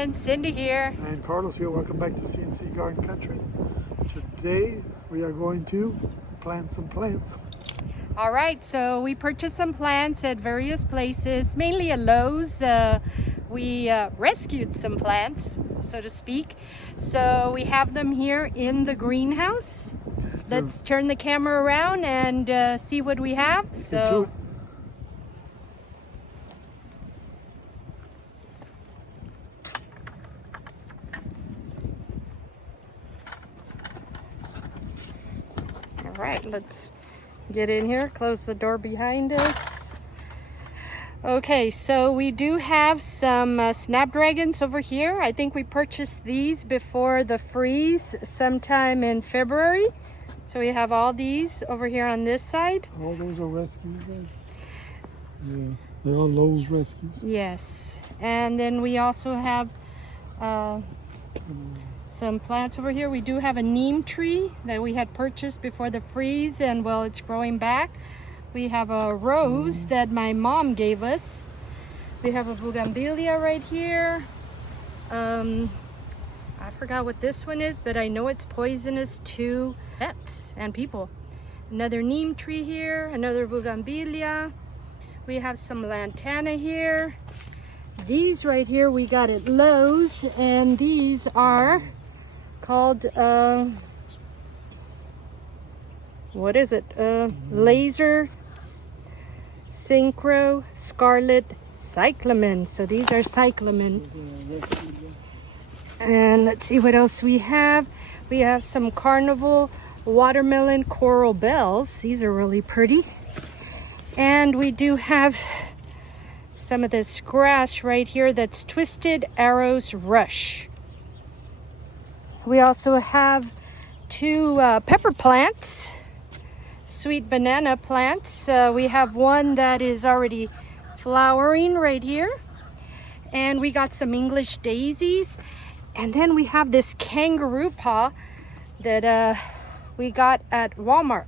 friends, Cindy here. And Carlos here. Welcome back to CNC Garden Country. Today we are going to plant some plants. All right, so we purchased some plants at various places, mainly at Lowe's. We rescued some plants, so to speak. So we have them here in the greenhouse. Let's turn the camera around and see what we have. All right, let's get in here, close the door behind us. Okay, so we do have some snapdragons over here. I think we purchased these before the freeze sometime in February. So we have all these over here on this side. All those are rescues, right? Yeah, they're all Lowe's rescues. Yes, and then we also have some plants over here. We do have a neem tree that we had purchased before the freeze, and well, it's growing back. We have a rose that my mom gave us. We have a bougainvillea right here. I forgot what this one is, but I know it's poisonous to pets and people. Another neem tree here, another bougainvillea. We have some lantana here. These right here we got at Lowe's, and these are called what is it? Laser Synchro Scarlet Cyclamen. So these are cyclamen. And let's see what else we have. We have some Carnival Watermelon Coral Bells. These are really pretty. And we do have some of this grass right here that's Twisted Arrows Rush. We also have two pepper plants, sweet banana plants. We have one that is already flowering right here. And we got some English daisies. And then we have this kangaroo paw that we got at Walmart.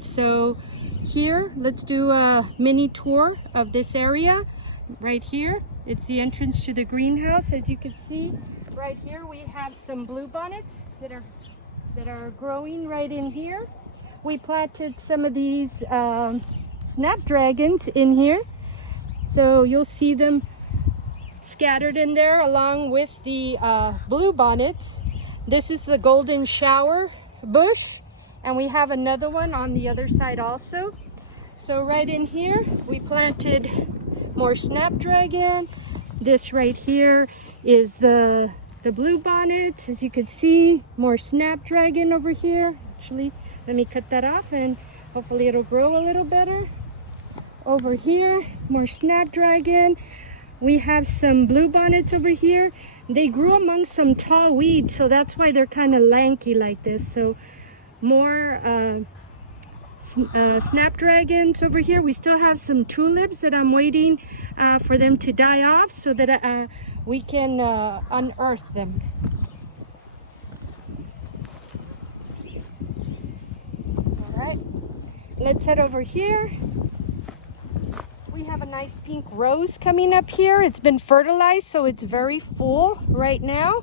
dragons. So here, let's do a mini tour of this area. Right here, it's the entrance to the greenhouse. As you can see, right here we have some bluebonnets that are growing right in here. We planted some of these snapdragons in here, so you'll see them scattered in there along with the bluebonnets. This is the golden shower bush, and we have another one on the other side also. So right in here we planted more snapdragon. This right here is the bluebonnets. As you can see, more snapdragon over here. Actually, let me cut that off and hopefully it'll grow a little better. Over here, more snapdragon. We have some bluebonnets over here. They grew among some tall weeds, so that's why they're kind of lanky like this. So more snapdragons over here. We still have some tulips that I'm waiting for them to die off so that we can unearth them. All right, let's head over here. We have a nice pink rose coming up here. It's been fertilized, so it's very full right now.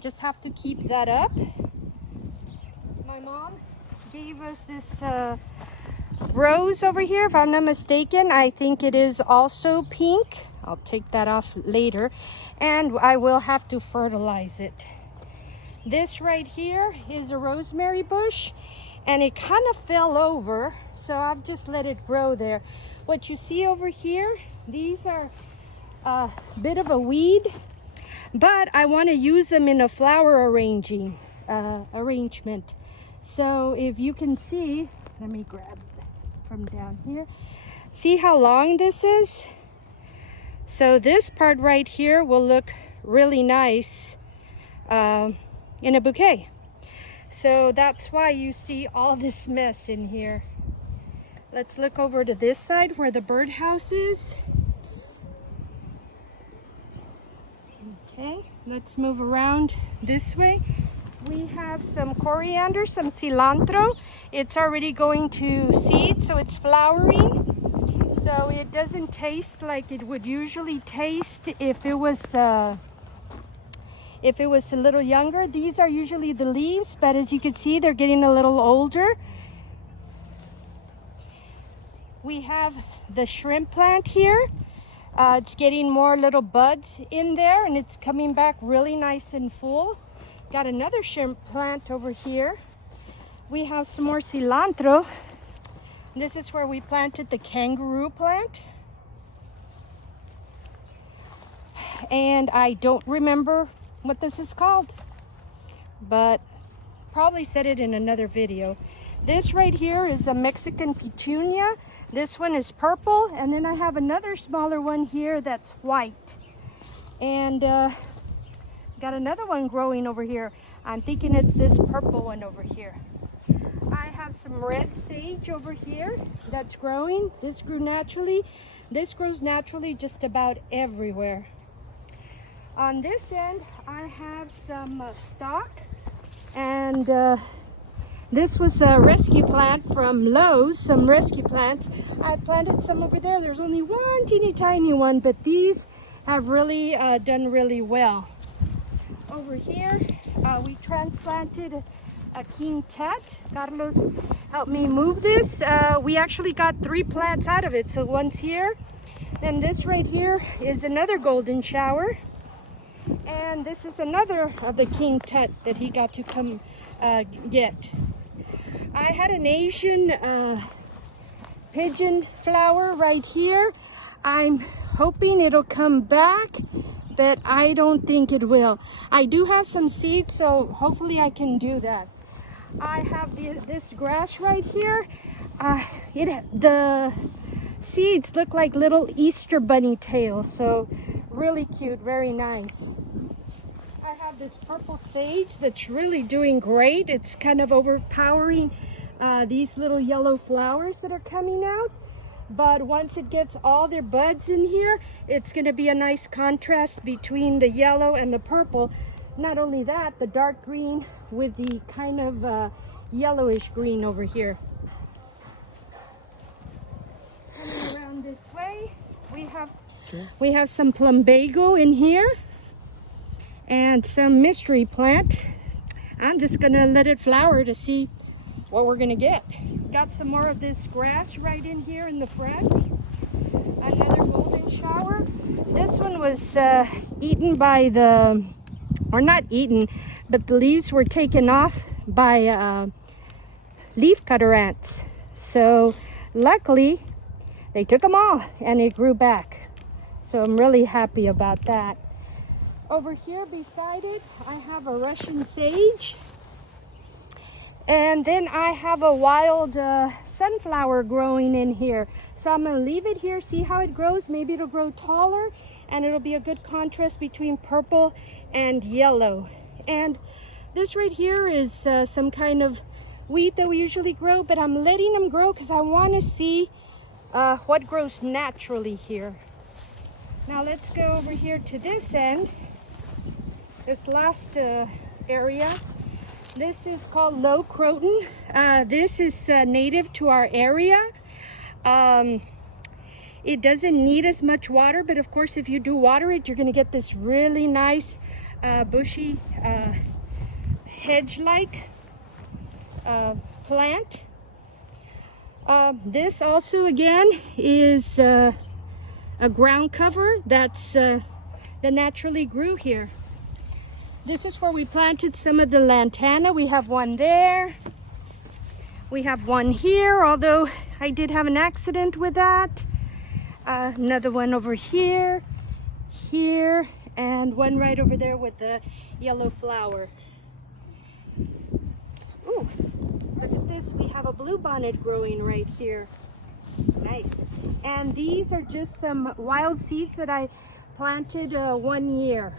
Just have to keep that up. My mom gave us this rose over here, if I'm not mistaken. I think it is also pink. I'll take that off later, and I will have to fertilize it. This right here is a rosemary bush, and it kind of fell over, so I've just let it grow there. What you see over here, these are a bit of a weed, but I want to use them in a flower arrangement. So if you can see, let me grab it from down here. See how long this is? So this part right here will look really nice in a bouquet. So that's why you see all this mess in here. Let's look over to this side where the birdhouse is. Okay, let's move around this way. We have some coriander, some cilantro. It's already going to seed, so it's flowering. So it doesn't taste like it would usually taste if it was a little younger. These are usually the leaves, but as you can see, they're getting a little older. We have the shrimp plant here. It's getting more little buds in there, and it's coming back really nice and full. Got another shrimp plant over here. We have some more cilantro. This is where we planted the kangaroo plant. And I don't remember what this is called, but probably said it in another video. This right here is a Mexican petunia. This one is purple, and then I have another smaller one here that's white. And got another one growing over here. I'm thinking it's this purple one over here. I have some red sage over here that's growing. This grew naturally. This grows naturally just about everywhere. On this end, I have some stock, and this was a rescue plant from Lowe's, some rescue plants. I planted some over there. There's only one teeny tiny one, but these have really done really well. Over here, we transplanted a King Tut. Carlos helped me move this. We actually got 3 plants out of it. So one's here. Then this right here is another golden shower. And this is another of the King Tut that he got to come get. I had an Asian pigeon flower right here. I'm hoping it'll come back, but I don't think it will. I do have some seeds, so hopefully I can do that. I have this grass right here. The seeds look like little Easter bunny tails, so really cute, very nice. I have this purple sage that's really doing great. It's kind of overpowering these little yellow flowers that are coming out. But once it gets all their buds in here, it's going to be a nice contrast between the yellow and the purple. Not only that, the dark green with the kind of yellowish green over here. We have some plumbago in here and some mystery plant. I'm just gonna let it flower to see what we're gonna get. Got some more of this grass right in here in the front. Another golden shower. This one was eaten by the, or not eaten, but the leaves were taken off by leaf cutter ants. So luckily they took them all and it grew back. So I'm really happy about that. Over here beside it, I have a Russian sage. And then I have a wild sunflower growing in here. So I'm gonna leave it here, see how it grows. Maybe it'll grow taller and it'll be a good contrast between purple and yellow. And this right here is some kind of weed that we usually grow, but I'm letting them grow because I want to see what grows naturally here. Now let's go over here to this end, this last area. This is called low croton. This is native to our area. It doesn't need as much water, but of course if you do water it, you're going to get this really nice bushy hedge-like plant. This also again is a ground cover that's that naturally grew here. This is where we planted some of the lantana. We have one there. We have one here, although I did have an accident with that. Another one over here, here, and one right over there with the yellow flower. Ooh, look at this. We have a bluebonnet growing right here. Nice. And these are just some wild seeds that I planted 1 year.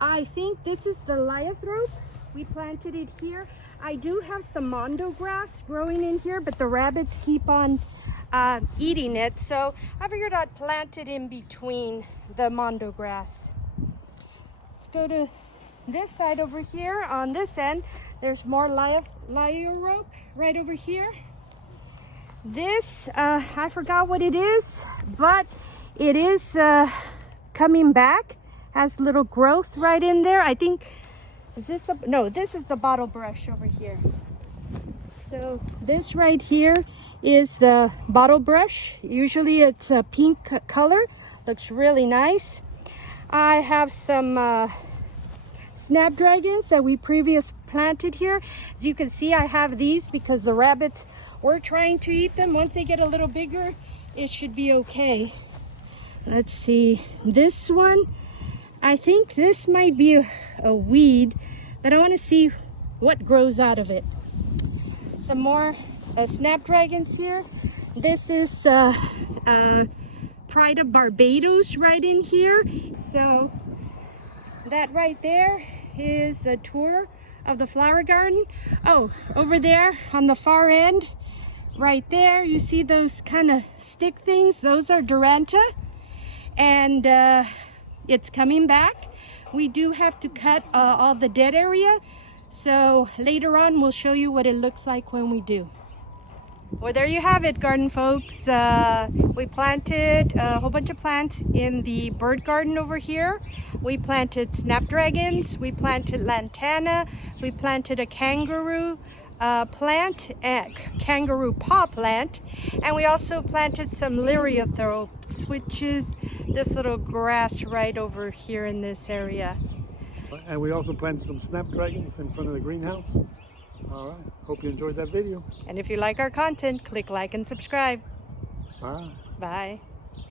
I think this is the lyanthrope. We planted it here. I do have some mondo grass growing in here, but the rabbits keep on eating it. So I figured I'd plant it in between the mondo grass. Let's go to this side over here. On this end, there's more lyorope right over here. This, I forgot what it is, but it is coming back. Has little growth right in there. I think, is this the, no, this is the bottle brush over here. So this right here is the bottle brush. Usually it's a pink color. Looks really nice. I have some snapdragons that we previously planted here. As you can see, I have these because the rabbits were trying to eat them. Once they get a little bigger, it should be okay. Let's see, this one, I think this might be a weed, but I want to see what grows out of it. Some more snapdragons here. This is Pride of Barbados right in here. So that right there is a tour of the flower garden. Oh, over there on the far end, right there, you see those kind of stick things? Those are Duranta, and it's coming back. We do have to cut all the dead area, so later on we'll show you what it looks like when we do. Well, there you have it, garden folks. We planted a whole bunch of plants in the bird garden over here. We planted snapdragons, we planted lantana, we planted a kangaroo plant, kangaroo paw plant, and we also planted some lyriothropes, which is this little grass right over here in this area. And we also planted some snapdragons in front of the greenhouse. All right, hope you enjoyed that video. And if you like our content, click like and subscribe. Bye. Bye.